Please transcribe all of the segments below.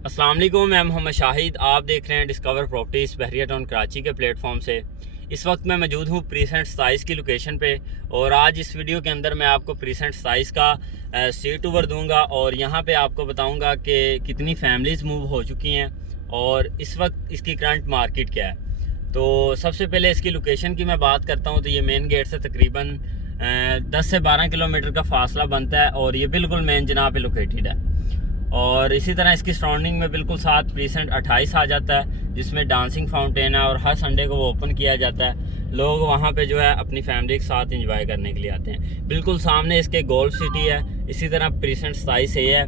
अस्सलाम वालेकुम, मैं मोहम्मद शाहिद। आप देख रहे हैं डिस्कवर प्रॉपर्टीज़ बहरिया टाउन कराची के प्लेटफॉर्म से। इस वक्त मैं मौजूद हूँ प्रीसेंट 27 की लोकेशन पे और आज इस वीडियो के अंदर मैं आपको प्रीसेंट 27 का स्ट्रीट टूर दूंगा और यहाँ पे आपको बताऊंगा कि कितनी फैमिलीज़ मूव हो चुकी हैं और इस वक्त इसकी करंट मार्केट क्या है। तो सबसे पहले इसकी लोकेशन की मैं बात करता हूँ तो ये मेन गेट से तकरीबन 10 से 12 किलोमीटर का फासला बनता है और ये बिल्कुल मेन जनाब पे लोकेटेड है। और इसी तरह इसकी सराउंडिंग में बिल्कुल साथ प्रीसेंट 28 आ जाता है जिसमें डांसिंग फाउंटेन है और हर संडे को वो ओपन किया जाता है। लोग वहाँ पे जो है अपनी फैमिली के साथ एंजॉय करने के लिए आते हैं। बिल्कुल सामने इसके गोल्फ सिटी है, इसी तरह प्रीसेंट 27 है।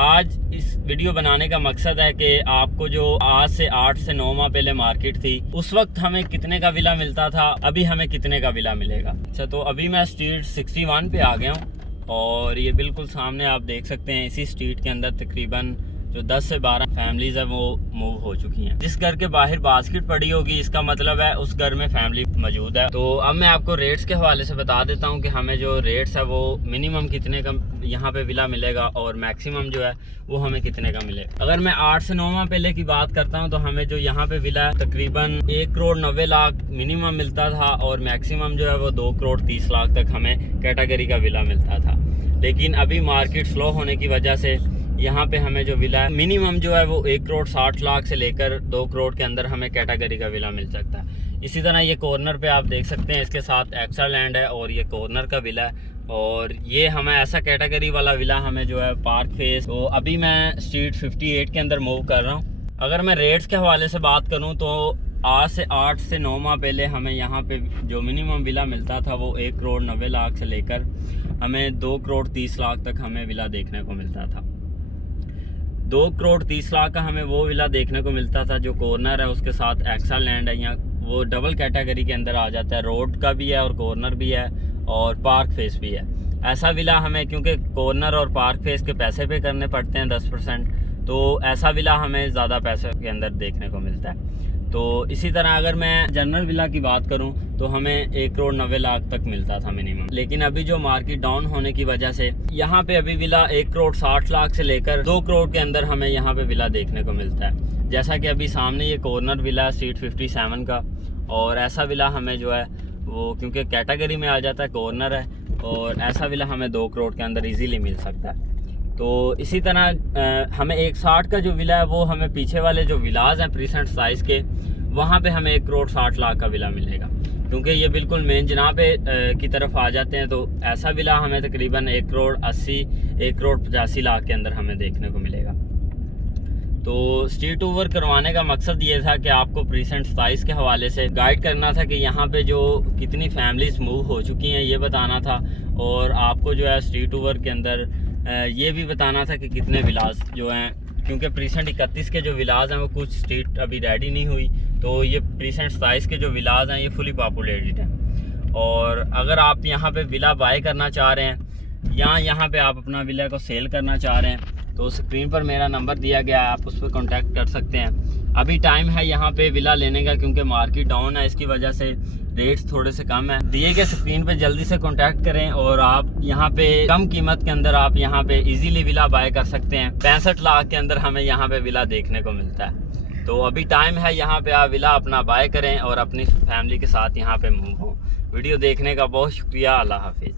आज इस वीडियो बनाने का मकसद है कि आपको जो आज से 8 से 9 माह पहले मार्केट थी उस वक्त हमें कितने का विला मिलता था, अभी हमें कितने का विला मिलेगा। अच्छा, तो अभी मैं स्ट्रीट 61 पे आ गया हूँ और ये बिल्कुल सामने आप देख सकते हैं इसी स्ट्रीट के अंदर तकरीबन जो 10 से 12 फैमिलीज है वो मूव हो चुकी हैं। जिस घर के बाहर बास्केट पड़ी होगी इसका मतलब है उस घर में फैमिली मौजूद है। तो अब मैं आपको रेट्स के हवाले से बता देता हूँ कि हमें जो रेट्स है वो मिनिमम कितने का यहाँ पे विला मिलेगा और मैक्सिमम जो है वो हमें कितने का मिलेगा। अगर मैं 8 से 9 माह पहले की बात करता हूँ तो हमें जो यहाँ पे विला है तकरीबन 1 करोड़ 90 लाख मिनिमम मिलता था और मैक्सिमम जो है वो 2 करोड़ 30 लाख तक हमें कैटेगरी का विला मिलता था। लेकिन अभी मार्केट स्लो होने की वजह से यहाँ पे हमें जो विला है मिनिमम जो है वो 1 करोड़ 60 लाख से लेकर 2 करोड़ के अंदर हमें कैटेगरी का विला मिल सकता है। इसी तरह ये कॉर्नर पे आप देख सकते हैं इसके साथ एक्स्ट्रा लैंड है और ये कॉर्नर का विला है और ये हमें ऐसा कैटेगरी वाला विला हमें जो है पार्क फेस। तो अभी मैं स्ट्रीट 58 के अंदर मूव कर रहा हूँ। अगर मैं रेट्स के हवाले से बात करूँ तो आज से 8 से 9 माह पहले हमें यहाँ पे जो मिनिमम विला मिलता था वो 1 करोड़ 90 लाख से लेकर हमें 2 करोड़ 30 लाख तक हमें विला देखने को मिलता था। 2 करोड़ 30 लाख का हमें वो विला देखने को मिलता था जो कॉर्नर है उसके साथ एक्स्ट्रा लैंड है, यहाँ वो डबल कैटेगरी के अंदर आ जाता है। रोड का भी है और कॉर्नर भी है और पार्क फेस भी है। ऐसा विला हमें क्योंकि कॉर्नर और पार्क फेस के पैसे पे करने पड़ते हैं 10%, तो ऐसा विला हमें ज़्यादा पैसे के अंदर देखने को मिलता है। तो इसी तरह अगर मैं जनरल विला की बात करूं तो हमें 1 करोड़ 90 लाख तक मिलता था मिनिमम। लेकिन अभी जो मार्केट डाउन होने की वजह से यहाँ पे अभी विला 1 करोड़ 60 लाख से लेकर 2 करोड़ के अंदर हमें यहाँ पे विला देखने को मिलता है। जैसा कि अभी सामने ये कॉर्नर विला है स्ट्रीट 57 का और ऐसा विला हमें जो है वो क्योंकि कैटेगरी में आ जाता है, कॉर्नर है और ऐसा विला हमें 2 करोड़ के अंदर ईजीली मिल सकता है। तो इसी तरह हमें 160 का जो विला है वो हमें पीछे वाले जो विलाज हैं प्रीसेंट 27 के वहाँ पे हमें 1 करोड़ 60 लाख का विला मिलेगा क्योंकि ये बिल्कुल मेन जनाब पे की तरफ आ जाते हैं। तो ऐसा विला हमें तकरीबन 1 करोड़ 80 1 करोड़ 85 लाख के अंदर हमें देखने को मिलेगा। तो स्ट्रीट टूर करवाने का मकसद ये था कि आपको प्रीसेंट 27 के हवाले से गाइड करना था कि यहाँ पे जो कितनी फैमिलीज मूव हो चुकी हैं ये बताना था और आपको जो है स्ट्रीट टूर के अंदर ये भी बताना था कि कितने विलास जो हैं, क्योंकि प्रीसेंट 31 के जो विलाज हैं वो कुछ स्ट्रीट अभी रेडी नहीं हुई। तो ये प्रीसेंट 27 के जो विलाज हैं ये फुली पॉपुलेटेड हैं और अगर आप यहाँ पे विला बाय करना चाह रहे हैं या यहाँ पे आप अपना विला को सेल करना चाह रहे हैं तो स्क्रीन पर मेरा नंबर दिया गया है, आप उस पर कॉन्टैक्ट कर सकते हैं। अभी टाइम है यहाँ पे विला लेने का क्योंकि मार्केट डाउन है, इसकी वजह से रेट्स थोड़े से कम है। दिए गए स्क्रीन पे जल्दी से कॉन्टैक्ट करें और आप यहाँ पे कम कीमत के अंदर आप यहाँ पे इजीली विला बाय कर सकते हैं। 65 लाख के अंदर हमें यहाँ पे विला देखने को मिलता है। तो अभी टाइम है यहाँ पे आप विला अपना बाय करें और अपनी फैमिली के साथ यहाँ पे मूव हो। वीडियो देखने का बहुत शुक्रिया। अल्लाह हाफिज़।